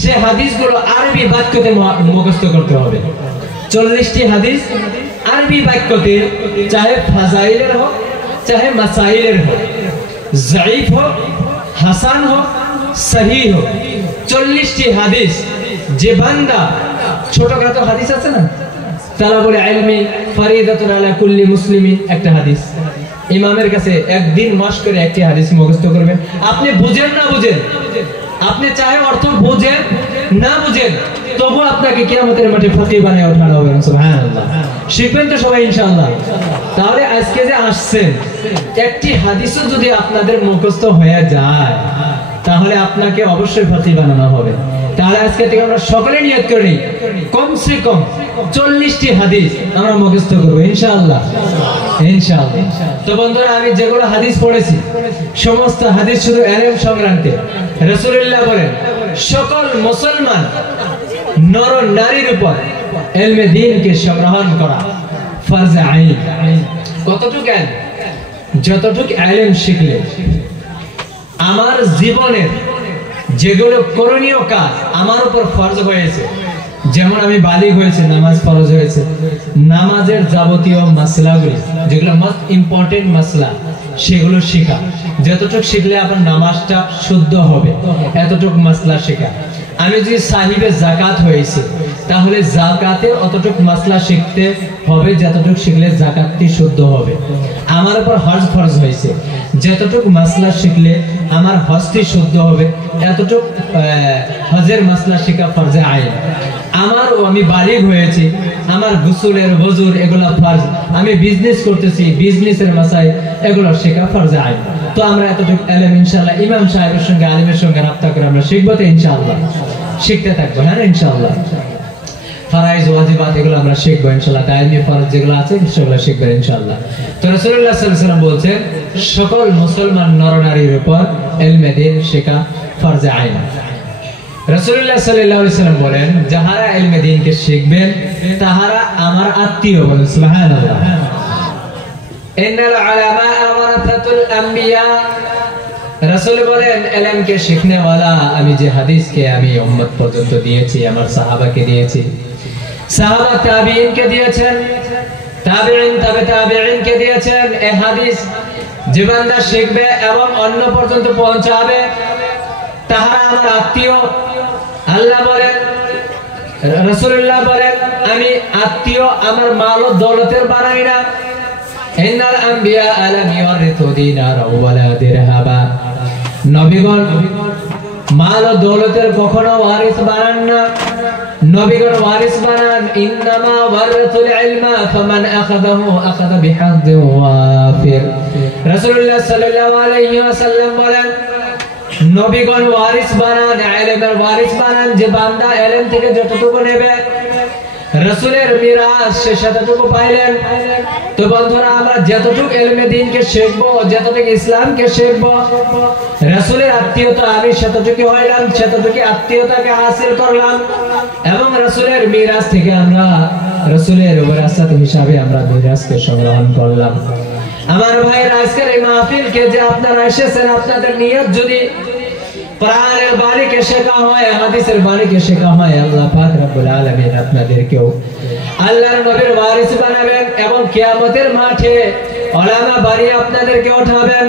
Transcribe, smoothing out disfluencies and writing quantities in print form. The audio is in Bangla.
সে হাদিসগুলো আরবি বাক্যতে মুখস্থ করতে হবে। 40টি হাদিস আরবি বাক্যতে, চাহে ফাজাইলের হোক চাহে মাসাইলের হোক, যায়ীফ হোক হাসান হোক সহিহ হোক, 40টি হাদিস যে বান্দা, ছোটখাটো হাদিস আছে না, তালাবুল ইলমি ফরিদাতুন আলা কুল্লি মুসলিমিন, একটা হাদিস ইমামের কাছে একদিন মাস করে একটি হাদিস মুখস্থ করবেন। আপনি বুঝেন না বুঝেন, আপনি চাহে অর্থ বুঝেন না বুঝেন, তবু আপনাকে কিয়ামতের মাঠে ফকিহ বানিয়ে ওঠানো হবে। সুবহানাল্লাহ। শিখবেন তো সবাই ইনশাআল্লাহ। তাহলে আজকে যে আসছেন, একটি হাদিসও যদি আপনাদের মুখস্থ হয়ে যায় তাহলে আপনাকে অবশ্যই ফকিহ বানানো হবে। তাহলে আজকে থেকে আমরা সকলে নিয়ত করে নিই, কমসে কম 40টি হাদিস আমরা মুখস্থ করব ইনশাআল্লাহ। ইনশাআল্লাহ। তো বন্ধুরা, আমি যেগুলো হাদিস পড়েছি সমস্ত হাদিস শুধু ইলম সংক্রান্তে। রাসূলুল্লাহ বলেন, সকল মুসলমান নর নারীর উপর ইলমে দ্বীনকে গ্রহণ করা ফরজ আইন। কতটুকু ইলম? যতটুকু ইলম শিখলে আমার জীবনের যেগুলো করণীয় কাজ আমার উপর ফরজ হয়েছে, যেমন আমি বালিগ হয়েছে, নামাজ ফরজ হয়েছে, নামাজের যাবতীয় মাসলাগুলি যেগুলো মোস্ট ইম্পর্টেন্ট মাসলা সেগুলো শেখা। যতটুকু শিখলে আপনার নামাজটা শুদ্ধ হবে এতটুকু মাসলা শেখা। আমি যদি সাহিবে যাকাত হয়েছে তাহলে যাকাতের অতটুকু মাসলা শিখতে হবে যতটুকু শিখলে যাকাতটি শুদ্ধ হবে। আমার উপর হজ ফরজ হয়েছে, যতটুকু মাসলা শিখলে আমার হজটি শুদ্ধ হবে এতটুকু হজের মাসলা শেখা ফরজ আইন। আমি বালিগ হয়েছি, আমার গোসলের ওযুর এগুলা ফরজ। আমি বিজনেস করতেছি, বিজনেসের মাসাইল এগুলো শেখা ফরজ আইন। তো আমরা এতটুকু ইলম ইনশাআল্লাহ ইমাম সাহেবের সঙ্গে আলিমের সঙ্গে রাবতা করে আমরা শিখবো তো ইনশাআল্লাহ, শিখতে থাকবো। হ্যাঁ ইনশাআল্লাহ। ফরাইজ ওয়াজিবাত এগুলো আমরা শিখবো ইনশাআল্লাহ। দায়মি ফরজ যেগুলো আছে সেগুলো শিখবেন ইনশাআল্লাহ। তো রাসূলুল্লাহ সাল্লাল্লাহু আলাইহি ওয়াসাল্লাম বলছেন, সকল মুসলমান নরনারীর উপর ইলমে দ্বীন শেখা ফরজ আইন। রাসূলুল্লাহ সাল্লাল্লাহু আলাইহি ওয়াসাল্লাম বলেন, যাহারা ইলমে দ্বীনকে শিখবেন তাহারা আমার আত্মীয়। বলেন সুবহানাল্লাহ। ইন্নাল উলামা ওয়ারাসাতুল আম্বিয়া। রাসূল বলেন, ইলমকে শিখনে वाला আমি যে হাদিসকে আমি উম্মত পর্যন্ত দিয়েছি, আমার সাহাবাকে দিয়েছি, সাহাবা তাবেঈনকে দিয়েছেন, তাবেঈন তাবে তাবেঈনকে দিয়েছেন। এই হাদিস যে বান্দা শিখবে এবং অন্য পর্যন্ত পৌঁছাবে তাহারা আমার আত্মীয়। আল্লাহ বলেন, রাসূলুল্লাহ বলেন, আমি আত্মীয় আমার মাল ও দৌলতের বানাই না। ইন্নাল আম্বিয়া লাম ইওয়ারিথু দিনারা ওয়ালা দিরহাবা। নবীগণ মাল ও দৌলতের কখনো ওয়ারিস বানান না, নবীগণ ওয়ারিস বানান ইন্নামা ওয়ারাতুল ইলমা ফামান আখাযাহু আখাযা বিহাযযিন ওয়াফির। রাসূলুল্লাহ সাল্লাল্লাহু আলাইহি ওয়াসাল্লাম বলেন, নবীগণ ওয়ারিস বানান, ইলমের ওয়ারিস বানান, যে বান্দা ইলম থেকে যতটুকু নেবে রাসূলের মিরাস সে সেতটুকু পাইলেন। তো বন্ধুরা, আমরা যতটুকু ইলমে দ্বীনকে শিখবো, যতটুকু ইসলামকে শিখবো, রাসূলের আত্মীয়তা আমি সেতটুকু হইলাম, সেতটুকু আত্মীয়তাকে হাসিল করলাম এবং রাসূলের মিরাস থেকে আমরা রাসূলের ওয়ারাসাত হিসাবে আমরা মিরাসকে সংগ্রহণ করলাম। আমার ভাইরা, আজকের এই মাহফিলকে যে আপনারা এসেছেন, আপনাদের নিয়ত যদি কোরআনের বাণীকে শেখা হয়, হাদিসের বাণীকে শেখা হয়, আল্লাহ পাক রব্বুল আলামিন আপনাদেরকেও আল্লাহর নবীর ওয়ারিস বানাবেন এবং কিয়ামতের মাঠে উলামা বানিয়ে আপনাদেরকে উঠাবেন।